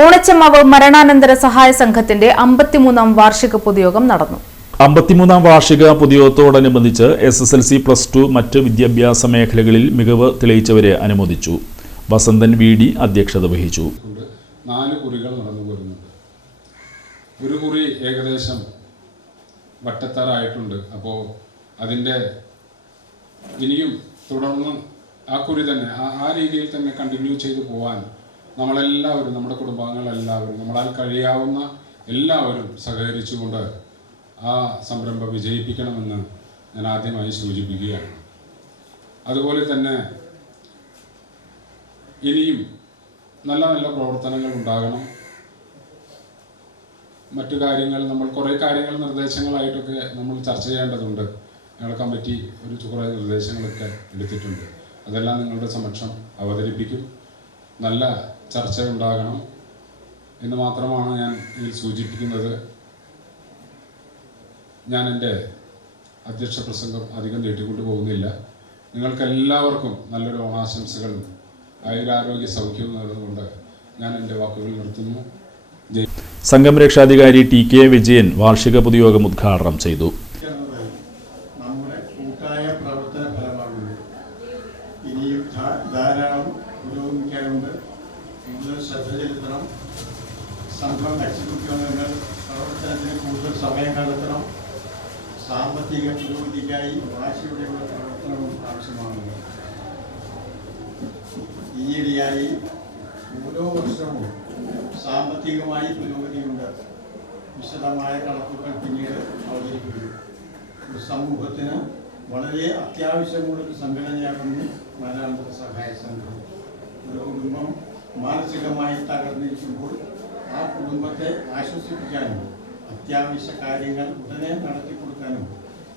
ഓണച്ചമാവ് മരണാനന്തര സഹായ സംഘത്തിന്റെ 53ാം വാർഷിക പൊതുയോഗം നടന്നു. 53ാം വാർഷിക പൊതുയോഗത്തോടനുബന്ധിച്ച് SSLC +2 മറ്റ് വിദ്യാഭ്യാസ മേഖലകളിൽ മികവ് തെളിയിച്ചവരെ അനുമോദിച്ചു. വസന്തൻ VD അധ്യക്ഷത വഹിച്ചു. 4 കുറികൾ നടന്നു വരുന്നുണ്ട്. ഒരു കുറി ഏകദേശം വട്ടത്താറായിട്ടുണ്ട്. അപ്പോൾ അതിൻ്റെ ഇനിയും തുടർന്ന് ആ കുറി തന്നെ ആ രീതിയിൽ തന്നെ കണ്ടിന്യൂ ചെയ്തു പോകാൻ നമ്മളെല്ലാവരും, നമ്മുടെ കുടുംബാംഗങ്ങളെല്ലാവരും, നമ്മളാൽ കഴിയാവുന്ന എല്ലാവരും സഹകരിച്ചുകൊണ്ട് ആ സംരംഭം വിജയിപ്പിക്കണമെന്ന് ഞാൻ ആദ്യമായി സൂചിപ്പിക്കുകയാണ്. അതുപോലെ തന്നെ ഇനിയും നല്ല നല്ല പ്രവർത്തനങ്ങൾ ഉണ്ടാകണം. മറ്റു കാര്യങ്ങൾ നമ്മൾ കുറേ കാര്യങ്ങൾ നിർദ്ദേശങ്ങളായിട്ടൊക്കെ നമ്മൾ ചർച്ച ചെയ്യേണ്ടതുണ്ട്. ഞങ്ങളുടെ കമ്മിറ്റി കുറേ നിർദ്ദേശങ്ങളൊക്കെ എടുത്തിട്ടുണ്ട്. അതെല്ലാം നിങ്ങളുടെ സമക്ഷം അവതരിപ്പിക്കും. നല്ല ചർച്ച ഉണ്ടാകണം എന്ന് മാത്രമാണ് ഞാൻ ഇതിൽ സൂചിപ്പിക്കുന്നത്. ഞാൻ എൻ്റെ അധ്യക്ഷ പ്രസംഗം അധികം നീട്ടിക്കൊണ്ടു പോകുന്നില്ല. നിങ്ങൾക്കെല്ലാവർക്കും നല്ലൊരു ഓണാശംസകളും ആയുരാരോഗ്യ സൗഖ്യവും നേർന്നുകൊണ്ട് ഞാൻ എൻ്റെ വാക്കുകൾ നിർത്തുന്നു. സംഘം രക്ഷാധികാരി TK വിജയൻ വാർഷിക പൊതുയോഗം ഉദ്ഘാടനം ചെയ്തു. ഇനിയും ധാരാളം പുരോഗമിക്കാനുണ്ട്. കൂടുതൽ ശ്രദ്ധ ചെലുത്തണം. സംഘം എക്സിക്യൂട്ടീവ് അംഗങ്ങൾ പ്രവർത്തനത്തിന് കൂടുതൽ സമയം കണ്ടെത്തണം. സാമ്പത്തിക പുരോഗതിക്കായി വാശിയുടെയുള്ള പ്രവർത്തനവും ആവശ്യമാണ്. ഈയിടെയായി ഓരോ വർഷവും സാമ്പത്തികമായി പുരോഗതിയുണ്ട്. വിശദമായ കണക്കുകൾ പിന്നീട് അവതരിപ്പിക്കും. ഒരു സമൂഹത്തിന് വളരെ അത്യാവശ്യമുള്ളൊരു സംഘടനയാകുന്നു മരണാനന്തര സഹായ സംഘം. ഒരു കുടുംബം മാനസികമായി തകർന്നിരിക്കുമ്പോൾ ആ കുടുംബത്തെ ആശ്വസിപ്പിക്കാനും അത്യാവശ്യ കാര്യങ്ങൾ ഉടനെ നടത്തിക്കൊടുക്കാനും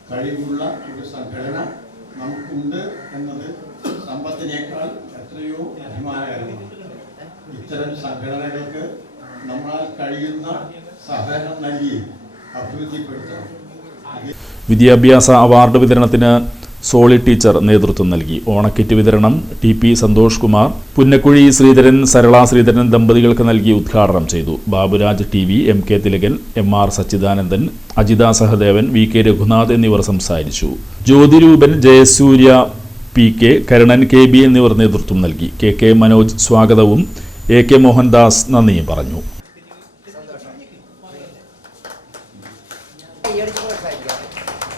കഴിവുള്ള ഒരു സംഘടന നമുക്കുണ്ട് എന്നത് സമ്പത്തിനേക്കാൾ എത്രയോ അഭിമാനകരമാണ്. ഇത്തരം സംഘടനകൾക്ക് നമ്മളാൽ കഴിയുന്ന സഹകരണം നൽകി അഭിവൃദ്ധിപ്പെടുത്തണം. വിദ്യാഭ്യാസ അവാർഡ് വിതരണത്തിന് സോളി ടീച്ചർ നേതൃത്വം നൽകി. ഓണക്കിറ്റ് വിതരണം TP സന്തോഷ് കുമാർ, പുന്നക്കുഴി ശ്രീധരൻ, സരള ശ്രീധരൻ ദമ്പതികൾക്ക് നൽകി ഉദ്ഘാടനം ചെയ്തു. Baburaj TV, MK Thilakan, MR Sachidanandan, Ajitha Sahadevan, VK Raghunath എന്നിവർ സംസാരിച്ചു. ജ്യോതിരൂപൻ, ജയസൂര്യ PK, കരുണൻ KB എന്നിവർ നേതൃത്വം നൽകി. KK മനോജ് സ്വാഗതവും AK മോഹൻദാസ് നന്ദിയും പറഞ്ഞു.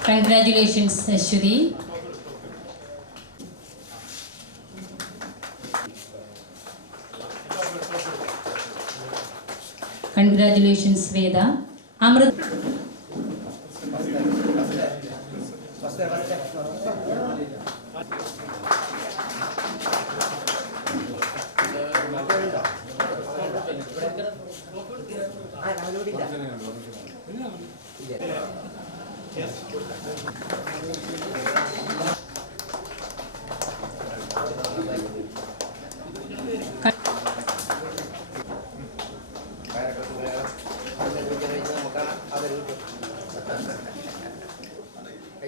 Congratulations, Ashwini. Congratulations, Veda. Amrit.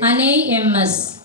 Anay MS.